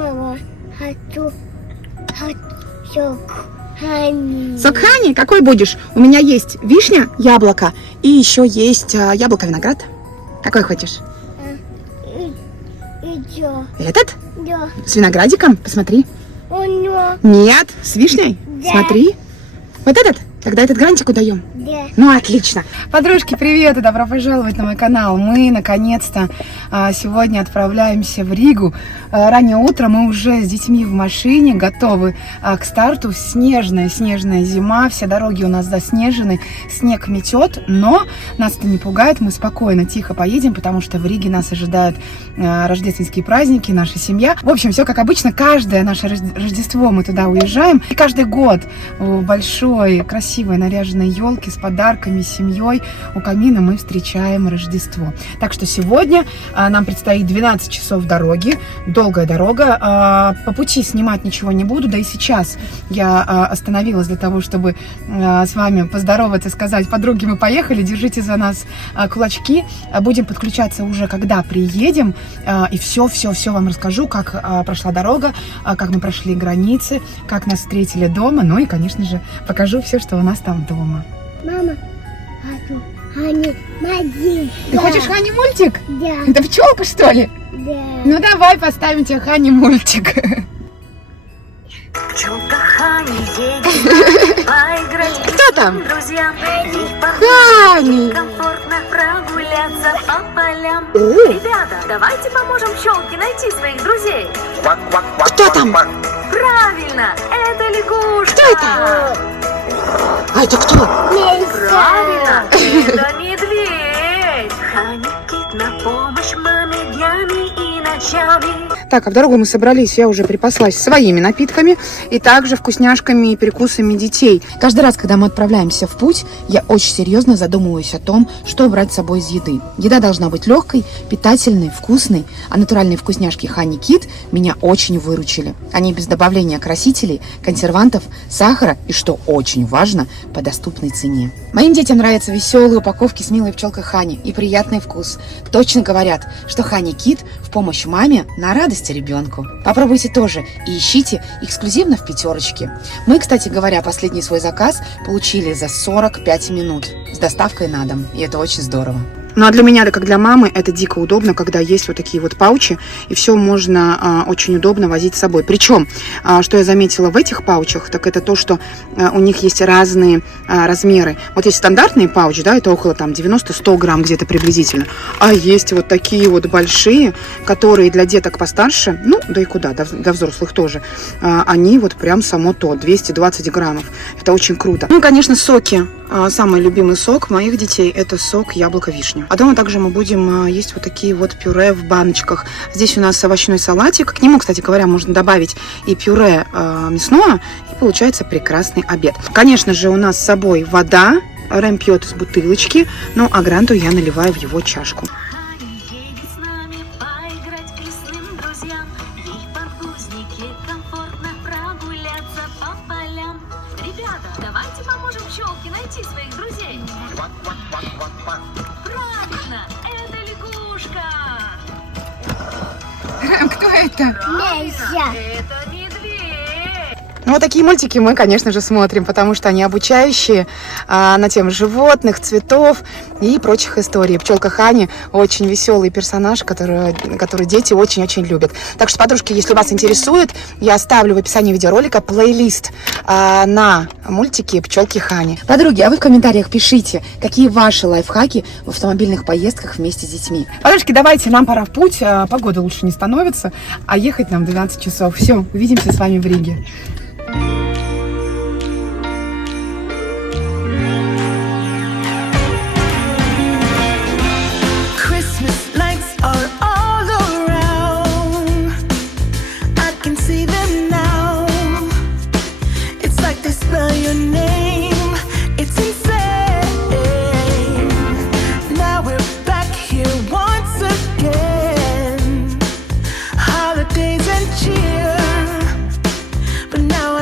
Мама, хочу сок Хани. Сок Хани? Какой будешь? У меня есть вишня, яблоко и еще есть яблоко-виноград. Какой хочешь? Этот? Да. С виноградиком? Посмотри. Он, Нет, с вишней? Да. Смотри. Вот этот? Тогда этот грантик даем. да. Ну, отлично. Подружки, привет и добро пожаловать на мой канал. Мы, наконец-то, сегодня отправляемся в Ригу. Раннее утро, мы уже с детьми в машине, готовы к старту. Снежная зима, все дороги у нас заснежены, снег метет, но нас это не пугает, мы спокойно, тихо поедем, потому что в Риге нас ожидают рождественские праздники, наша семья. В общем, все как обычно, каждое наше Рождество мы туда уезжаем. И каждый год большой, красивой, наряженной елки с подарками, с семьей у камина мы встречаем Рождество. Так что сегодня нам предстоит 12 часов дороги, долгая дорога. По пути снимать ничего не буду, да и сейчас я остановилась для того, чтобы с вами поздороваться, сказать: подруги, мы поехали, держите за нас кулачки, будем подключаться уже, когда приедем, и все вам расскажу, как прошла дорога, как мы прошли границы, как нас встретили дома, ну и, конечно же, покажу все, что у нас там дома. Мама, хочу Хани мультик. Ты хочешь Хани мультик? Да. Это пчелка, что ли? Да. Ну давай поставим тебе Хани мультик. Пчелка Хани едет поиграть Кто там? друзьям. Хани! Комфортно прогуляться по полям. О! Ребята, давайте поможем пчелке найти своих друзей. Кто там? Правильно, это лягушка. Кто это? А это кто? Правильно, это медведь. Хани Кит на помощь маме днями и ночами. Так, а в дорогу мы собрались, я уже припаслась своими напитками и также вкусняшками и перекусами детей. Каждый раз, когда мы отправляемся в путь, я очень серьезно задумываюсь о том, что брать с собой из еды. Еда должна быть легкой, питательной, вкусной, а натуральные вкусняшки Хани Кит меня очень выручили. Они без добавления красителей, консервантов, сахара и, что очень важно, по доступной цене. Моим детям нравятся веселые упаковки с милой пчелкой Хани и приятный вкус. Точно говорят, что Хани Кит в помощь маме на радость ребенку. Попробуйте тоже и ищите эксклюзивно в пятерочке. Мы, кстати говоря, последний свой заказ получили за 45 минут с доставкой на дом, и это очень здорово. Ну а для меня, как для мамы, это дико удобно, когда есть вот такие вот паучи, и все можно очень удобно возить с собой. Причем, что я заметила в этих паучах, так это то, что у них есть разные размеры. Вот есть стандартные паучи, да, это около там 90-100 грамм где-то приблизительно. А есть вот такие вот большие, которые для деток постарше, ну, да и куда, до взрослых тоже, они вот прям само то, 220 граммов. Это очень круто. Ну и, конечно, соки. Самый любимый сок моих детей – это сок яблоко-вишня. А дома также мы будем есть вот такие вот пюре в баночках. Здесь у нас овощной салатик. К нему, кстати говоря, можно добавить и пюре мясное, и получается прекрасный обед. Конечно же, у нас с собой вода. Рэм пьет из бутылочки, ну а гранту я наливаю в его чашку. Давайте поможем пчелке найти своих друзей. Правильно, это лягушка. Кто это? Мяся. Это медведь. Ну, вот такие мультики мы, конечно же, смотрим, потому что они обучающие на тему животных, цветов и прочих историй. Пчелка Хани очень веселый персонаж, который дети очень-очень любят. Так что, подружки, если вас интересует, я оставлю в описании видеоролика плейлист на мультики Пчелки Хани. Подруги, а вы в комментариях пишите, какие ваши лайфхаки в автомобильных поездках вместе с детьми. Подружки, давайте, нам пора в путь. Погода лучше не становится, а ехать нам 12 часов. Все, увидимся с вами в Риге. But now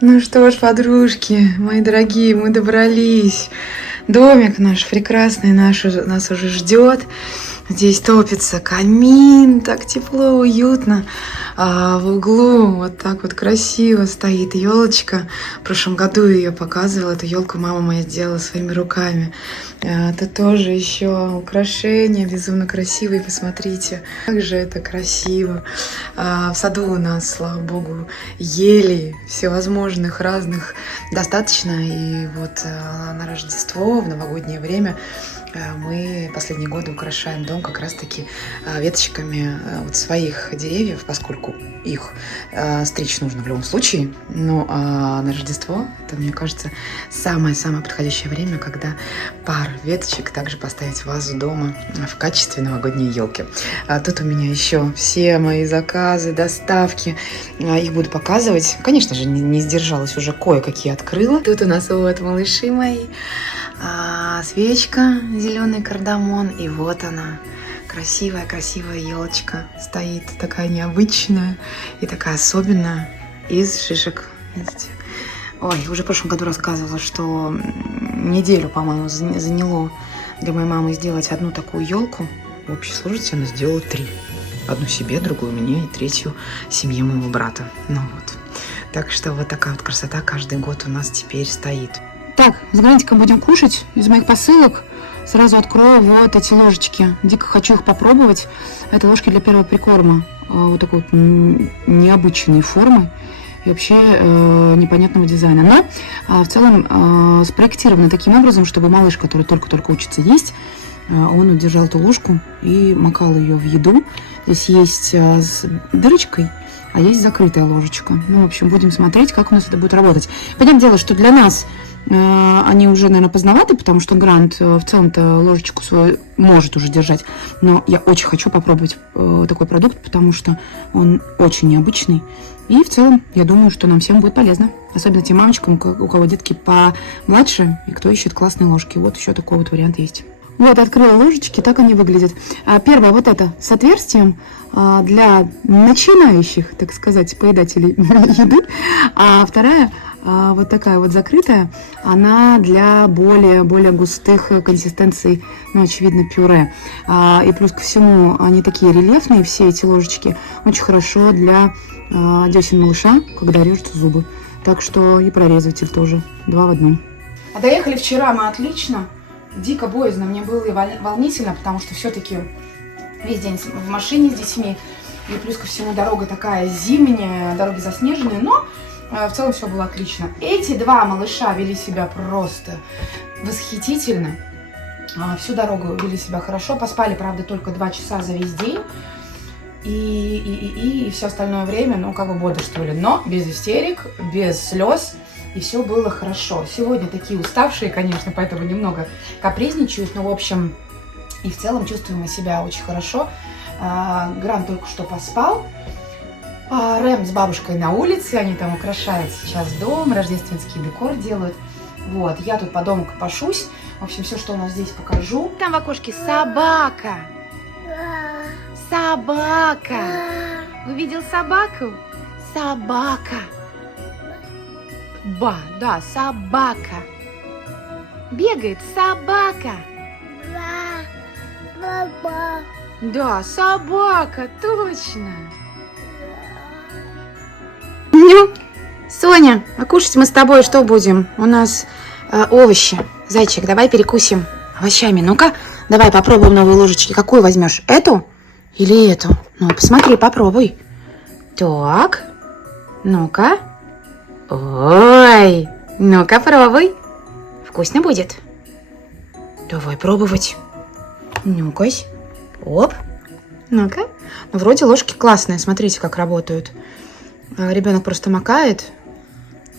Ну что ж, подружки, мои дорогие, мы добрались. Домик наш прекрасный нас уже ждет. Здесь топится камин, так тепло, уютно. А в углу вот так вот красиво стоит елочка. В прошлом году ее показывала. Эту елку мама моя сделала своими руками. Это тоже еще украшения безумно красивые. Посмотрите, как же это красиво. В саду у нас, слава богу, ели всевозможных разных достаточно. И вот на Рождество, в новогоднее время мы последние годы украшаем дом как раз-таки веточками вот своих деревьев, поскольку их стричь нужно в любом случае. Но на Рождество, это, мне кажется, самое-самое подходящее время, когда пар веточек также поставить в вазу дома в качестве новогодней елки. Тут у меня еще все мои заказы, доставки. Их буду показывать. Конечно же, не сдержалась, уже кое-какие открыла. Тут у нас вот малыши мои. Свечка, зеленый кардамон, и вот она, красивая елочка стоит, такая необычная и такая особенная, из шишек, видите? Ой, уже в прошлом году рассказывала, что неделю, по-моему, заняло для моей мамы сделать одну такую елку. В общей сложности она сделала 3. Одну себе, другую мне и 3 семье моего брата. Ну вот. Так что вот такая вот красота каждый год у нас теперь стоит. Так, с Грантиком будем кушать. Из моих посылок сразу открою вот эти ложечки. Дико хочу их попробовать. Это ложки для первого прикорма. Вот такой вот необычной формы и вообще непонятного дизайна. Но в целом спроектированы таким образом, чтобы малыш, который только-только учится есть, он удержал эту ложку и макал ее в еду. Здесь есть с дырочкой, а есть закрытая ложечка. Ну, в общем, будем смотреть, как у нас это будет работать. Понятное дело, что для нас они уже, наверное, поздноваты, потому что Грант в целом-то ложечку свою может уже держать. Но я очень хочу попробовать такой продукт, потому что он очень необычный. И в целом, я думаю, что нам всем будет полезно. Особенно тем мамочкам, у кого детки помладше и кто ищет классные ложки. Вот еще такой вот вариант есть. Вот, открыла ложечки, так они выглядят. Первая вот эта с отверстием для начинающих, так сказать, поедателей еды. А вторая вот такая вот закрытая, она для более густых консистенций, ну, очевидно, пюре. И плюс ко всему, они такие рельефные, все эти ложечки, очень хорошо для десен малыша, когда режутся зубы. Так что и прорезыватель тоже, 2 в 1. А доехали вчера мы отлично. Дико боязно мне было и волнительно, потому что все-таки весь день в машине с детьми. И плюс ко всему дорога такая зимняя, дороги заснеженные, но в целом все было отлично. Эти 2 малыша вели себя просто восхитительно. Всю дорогу вели себя хорошо. Поспали, правда, только 2 часа за весь день. И все остальное время, ну, как бы бодрствовали. Но без истерик, без слез. И все было хорошо. Сегодня такие уставшие, конечно, поэтому немного капризничают. Но, в общем, и в целом чувствуем мы себя очень хорошо. Грант только что поспал. Рэм с бабушкой на улице, они там украшают сейчас дом, рождественский декор делают. Вот, я тут по дому копошусь. В общем, все, что у нас здесь, покажу. Там в окошке собака. Собака. Увидел собаку? Собака. Да, собака. Бегает собака. Да, собака, точно. Соня, а кушать мы с тобой что будем? У нас овощи. Зайчик, давай перекусим овощами. Ну-ка, давай попробуем новые ложечки. Какую возьмешь? Эту или эту? Ну, посмотри, попробуй. Так, ну-ка. Ой, ну-ка, пробуй. Вкусно будет? Давай пробовать. Ну-ка. Оп. Ну-ка. Ну, вроде ложки классные. Смотрите, как работают. Ребенок просто макает.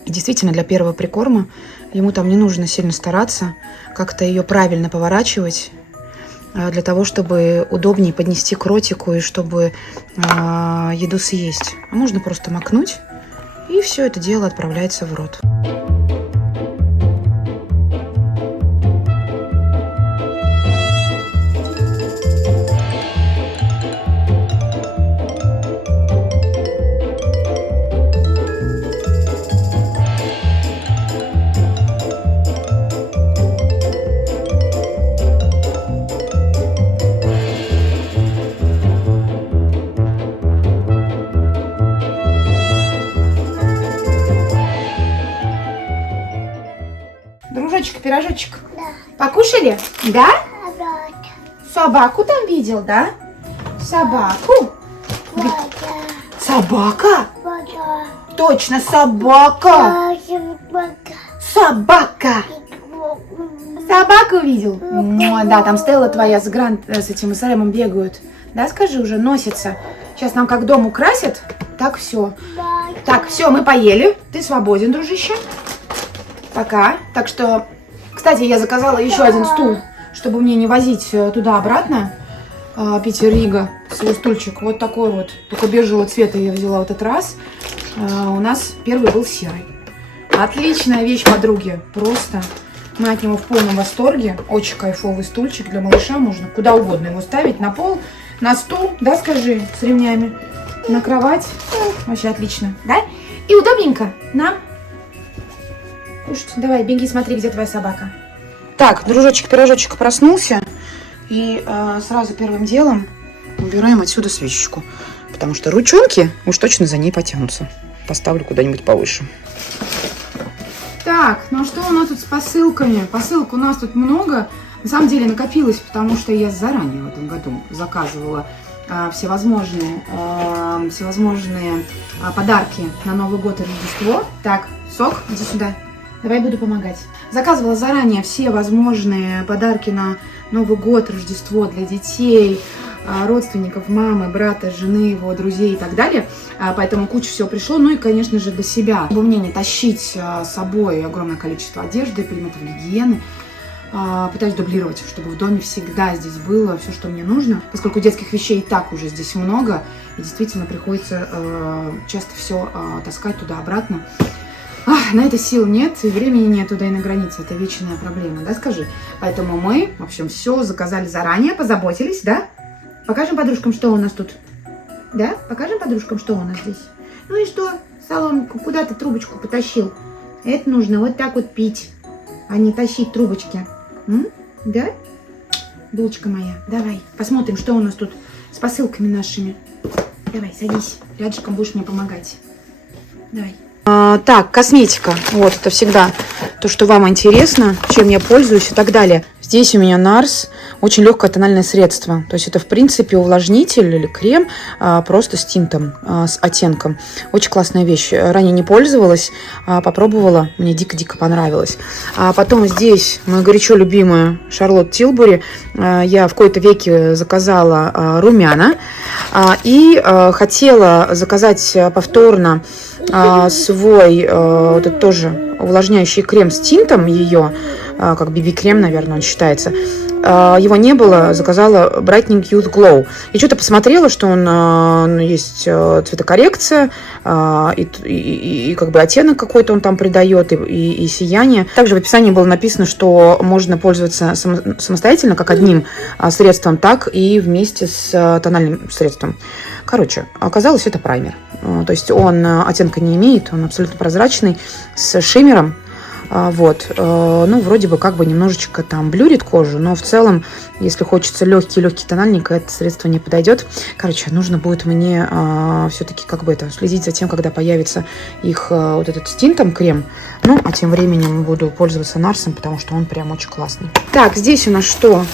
И действительно, для первого прикорма ему там не нужно сильно стараться, как-то ее правильно поворачивать, для того, чтобы удобнее поднести к ротику и чтобы еду съесть. А можно просто макнуть, и все это дело отправляется в рот. пирожочек? Да. Покушали? Да? Обратно. Собаку там видел, да? Собаку? Вода. Собака? Вода. Точно, собака. Собака. Собаку увидел? Да, там Стелла твоя с Грант, с этим Сэмом бегают. Да, скажи, уже носится. Сейчас нам как дом украсят. Так, все. Так, все, мы поели. Ты свободен, дружище. Пока. Так что, кстати, я заказала еще один стул, чтобы мне не возить туда-обратно. Питер Рига, свой стульчик. Вот такой вот. Только бежевого цвета я взяла в этот раз. У нас первый был серый. Отличная вещь, подруги. Просто мы от него в полном восторге. Очень кайфовый стульчик для малыша. Можно куда угодно его ставить. На пол, на стул, да, скажи, с ремнями. На кровать. Вообще отлично, да? И удобненько нам кушать. Давай, беги, смотри, где твоя собака. Так, дружочек-пирожочек проснулся. И сразу первым делом убираем отсюда свечечку. Потому что ручонки уж точно за ней потянутся. Поставлю куда-нибудь повыше. Так, ну что у нас тут с посылками? Посылок у нас тут много. На самом деле накопилось, потому что я заранее в этом году заказывала всевозможные подарки на Новый год и Рождество. Так, Сок, иди сюда. Давай буду помогать. Заказывала заранее все возможные подарки на Новый год, Рождество для детей, родственников, мамы, брата, жены его, друзей и так далее. Поэтому куча всего пришло. Ну и, конечно же, для себя. Чтобы мне не тащить с собой огромное количество одежды, предметов гигиены. Пытаюсь дублировать, чтобы в доме всегда здесь было все, что мне нужно. Поскольку детских вещей и так уже здесь много. И действительно приходится часто все таскать туда-обратно. На это сил нет, и времени нет туда и на границе. Это вечная проблема, да, скажи? Поэтому мы, в общем, все заказали заранее, позаботились, да? Покажем подружкам, что у нас тут. Да? Покажем подружкам, что у нас здесь. Ну и что? Соломку, куда ты трубочку потащил? Это нужно вот так вот пить, а не тащить трубочки. Да? Дулочка моя, давай. Посмотрим, что у нас тут с посылками нашими. Давай, садись. Рядышком будешь мне помогать. Давай. Так, косметика. Вот, это всегда то, что вам интересно, чем я пользуюсь и так далее. Здесь у меня Нарс, очень легкое тональное средство. То есть это, в принципе, увлажнитель или крем, просто с тинтом, с оттенком. Очень классная вещь. Ранее не пользовалась, попробовала, мне дико-дико понравилось. А потом здесь моя горячо любимая Шарлотт Тилбери. Я в кои-то веки заказала румяна и хотела заказать повторно свой вот этот тоже увлажняющий крем с тинтом ее, как BB-крем, наверное, он считается. Его не было, заказала Brightening Youth Glow. И что-то посмотрела, что он есть цветокоррекция, и как бы оттенок какой-то он там придает, и сияние. Также в описании было написано, что можно пользоваться самостоятельно, как одним средством, так и вместе с тональным средством. Короче, оказалось, это праймер. То есть он оттенка не имеет, он абсолютно прозрачный, с шиммером. Вот, ну, вроде бы как бы немножечко там блюрит кожу, но в целом, если хочется легкий тональник, это средство не подойдет. Короче, нужно будет мне все-таки как бы это следить за тем, когда появится их вот этот с тинтом крем. Ну, а тем временем буду пользоваться Нарсом, потому что он прям очень классный. Так, здесь у нас что?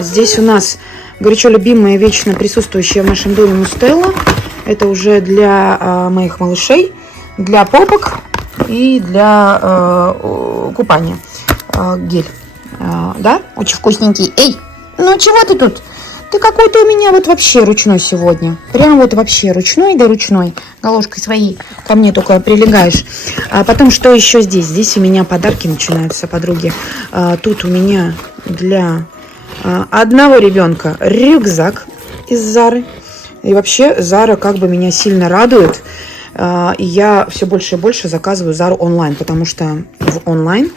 Здесь у нас горячо любимая, вечно присутствующая в нашем доме Мустелла. Это уже для моих малышей, для попок и для купания. Гель. Да? Очень вкусненький. Эй, ну чего ты тут? Ты какой-то у меня вот вообще ручной сегодня. Прям вот вообще ручной, да ручной. Головушкой своей ко мне только прилегаешь. А потом, что еще здесь? Здесь у меня подарки начинаются, подруги. Тут у меня для одного ребенка рюкзак из Зары. И вообще Зара как бы меня сильно радует. И я все больше и больше заказываю Зару онлайн, потому что в онлайн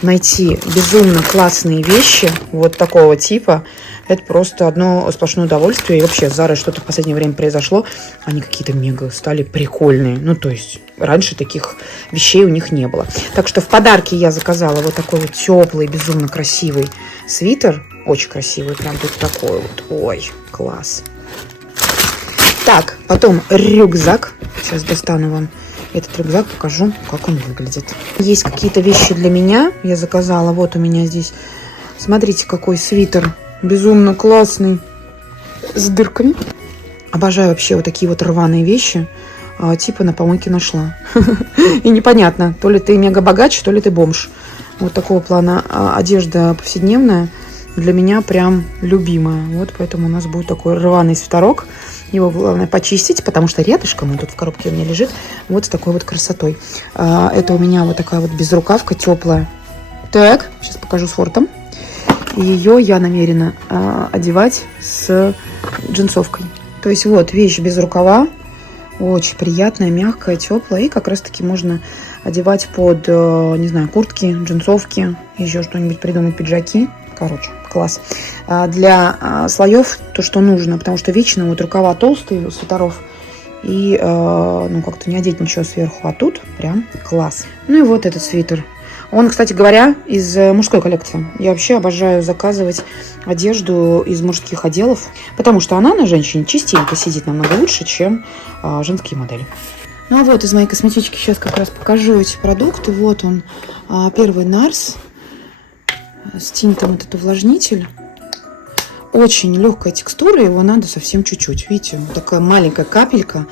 найти безумно классные вещи вот такого типа, это просто одно сплошное удовольствие. И вообще с Зарой что-то в последнее время произошло, они какие-то мега стали прикольные. Ну, то есть раньше таких вещей у них не было. Так что в подарке я заказала вот такой вот теплый, безумно красивый свитер. Очень красивый, прям тут такой вот. Ой, класс. Так, потом рюкзак. Сейчас достану вам этот рюкзак покажу, как он выглядит. Есть какие-то вещи для меня. Я заказала. Вот у меня здесь. Смотрите, какой свитер. Безумно классный. С дырками. Обожаю вообще вот такие вот рваные вещи. Типа на помойке нашла. И непонятно, то ли ты мега-богач, то ли ты бомж. Вот такого плана одежда повседневная для меня прям любимая. Вот поэтому у нас будет такой рваный свитерок. Его главное почистить, потому что рядышком, он тут в коробке у меня лежит, вот с такой вот красотой. Это у меня вот такая вот безрукавка теплая. Так, сейчас покажу с фортом. Ее я намерена одевать с джинсовкой. То есть вот вещь без рукава. Очень приятная, мягкая, теплая. И как раз-таки можно одевать под, не знаю, куртки, джинсовки, еще что-нибудь придумать, пиджаки. Короче, класс. Для слоев то, что нужно, потому что вечно вот рукава толстые у свитеров. И, ну, как-то не одеть ничего сверху. А тут прям класс. Ну и вот этот свитер. Он, кстати говоря, из мужской коллекции. Я вообще обожаю заказывать одежду из мужских отделов, потому что она на женщине чистенько сидит намного лучше, чем женские модели. Ну а вот из моей косметички сейчас как раз покажу эти продукты. Вот он, первый Нарс с тинтом, этот увлажнитель. Очень легкая текстура, его надо совсем чуть-чуть. Видите, вот такая маленькая капелька,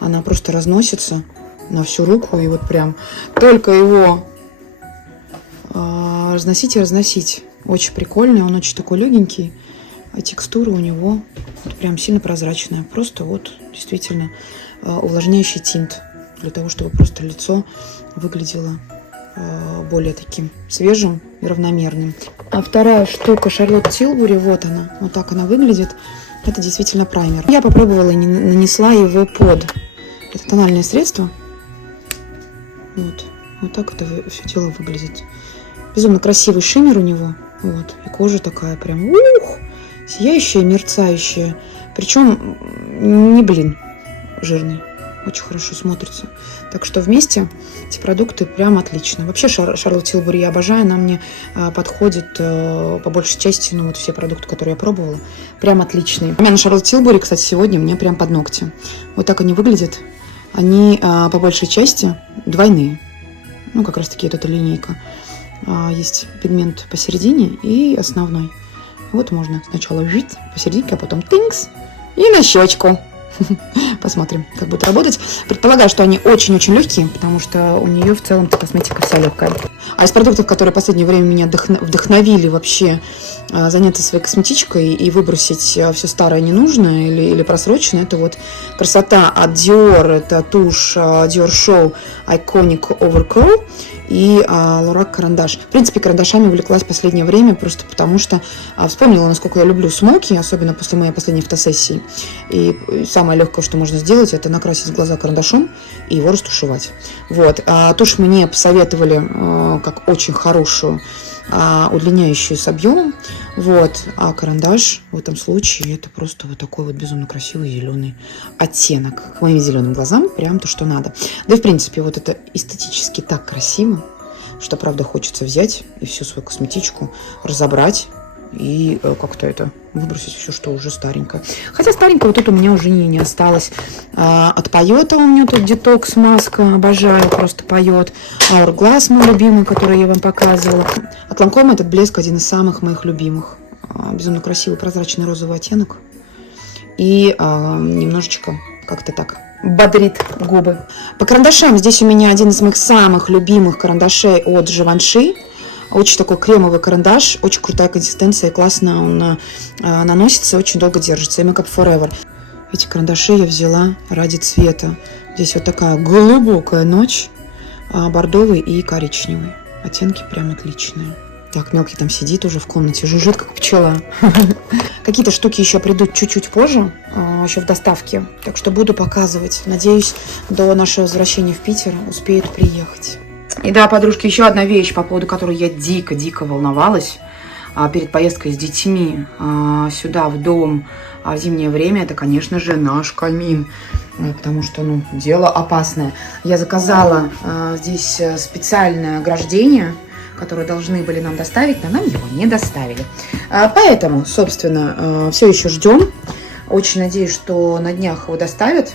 она просто разносится на всю руку. И вот прям только его разносить и разносить. Очень прикольный, он очень такой легенький, а текстура у него вот прям сильно прозрачная. Просто вот действительно увлажняющий тинт для того, чтобы просто лицо выглядело более таким свежим и равномерным. А вторая штука Charlotte Tilbury, вот она, вот так она выглядит. Это действительно праймер. Я попробовала и нанесла его под это тональное средство. Вот так это все дело выглядит. Безумно красивый шиммер у него. Вот. И кожа такая прям сияющая, мерцающая. Причем не жирный. Очень хорошо смотрится. Так что вместе эти продукты прям отлично. Вообще Charlotte Tilbury я обожаю. Она мне подходит по большей части, ну вот все продукты, которые я пробовала, прям отличные. У меня на Charlotte Tilbury, кстати, сегодня мне прям под ногти. Вот так они выглядят. Они по большей части двойные. Ну, как раз таки вот эта линейка. Есть пигмент посередине и основной. Вот можно сначала жить посерединке, а потом тынкс и на щечку. Посмотрим, как будет работать. Предполагаю, что они очень-очень легкие, потому что у нее в целом косметика вся легкая. А из продуктов, которые в последнее время меня вдохновили вообще заняться своей косметичкой и выбросить все старое ненужное или просроченное, это вот красота от Dior, это тушь Dior Show Iconic Overcurl и Lorac карандаш. В принципе, карандашами увлеклась в последнее время, просто потому что вспомнила, насколько я люблю смоки, особенно после моей последней фотосессии. И самое легкое, что можно сделать, это накрасить глаза карандашом и его растушевать. Вот. Тушь мне посоветовали как очень хорошую, удлиняющую с объемом. Вот. А карандаш в этом случае это просто вот такой вот безумно красивый зеленый оттенок. К моим зеленым глазам прям то, что надо. Да и в принципе вот это эстетически так красиво, что правда хочется взять и всю свою косметичку разобрать и как-то это выбросить все, что уже старенькое. Хотя старенького тут у меня уже не осталось. От Пайота у меня тут детокс маска, обожаю, просто Пайот. Hourglass мой любимый, который я вам показывала. От Lancome этот блеск один из самых моих любимых. Безумно красивый прозрачный розовый оттенок. И немножечко как-то так бодрит губы. По карандашам здесь у меня один из моих самых любимых карандашей от Givenchy. Очень такой кремовый карандаш, очень крутая консистенция, классно он наносится, очень долго держится. И Makeup Forever. Эти карандаши я взяла ради цвета. Здесь вот такая глубокая ночь, бордовый и коричневый. Оттенки прям отличные. Так, мелкий там сидит уже в комнате, жужжит, как пчела. Какие-то штуки еще придут чуть-чуть позже, еще в доставке. Так что буду показывать. Надеюсь, до нашего возвращения в Питер успеют приехать. И да, подружки, еще одна вещь, по поводу которой я дико-дико волновалась перед поездкой с детьми сюда, в дом, в зимнее время, это, конечно же, наш камин, потому что, ну, дело опасное. Я заказала здесь специальное ограждение, которое должны были нам доставить, но нам его не доставили. Поэтому, собственно, все еще ждем. Очень надеюсь, что на днях его доставят.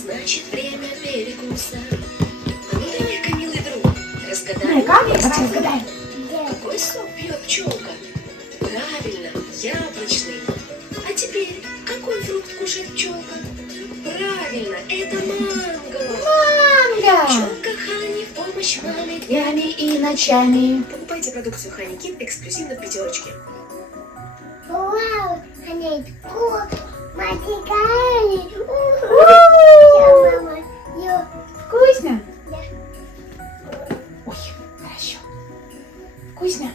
значит время перекуса. А ну давай-ка, милый друг, разгадай. Ну-ка, вместе. давай разгадаем. Какой сок пьет пчелка? Правильно, яблочный. А теперь, какой фрукт кушает пчелка? Правильно, это манго. Манго! Пчелка Хани в помощь маме. Днями и ночами. Покупайте продукцию Хани Кит эксклюзивно в пятерочке. Вау, Ханечку, матикали. Мама, я. Вкусно? Да. Ой, хорошо. Вкусно?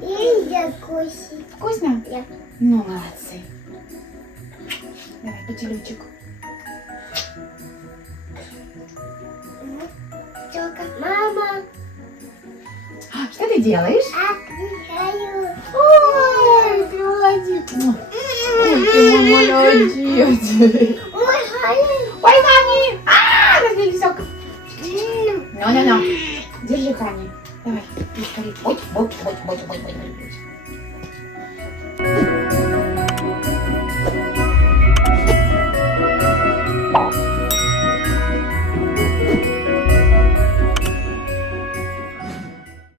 Я коси. Вкусно? Да. Ну, молодцы. Давай, поделючек. Только мама, А, что ты делаешь? отдыхаю. Ой, ты молодец. Ой, ты мой молодец. Ой, Ханя. Ой, Хани! А, разлили сок. Ну. Держи, Хани. Давай, ты скорее. Ой, ой, ой, ой, ой, ой.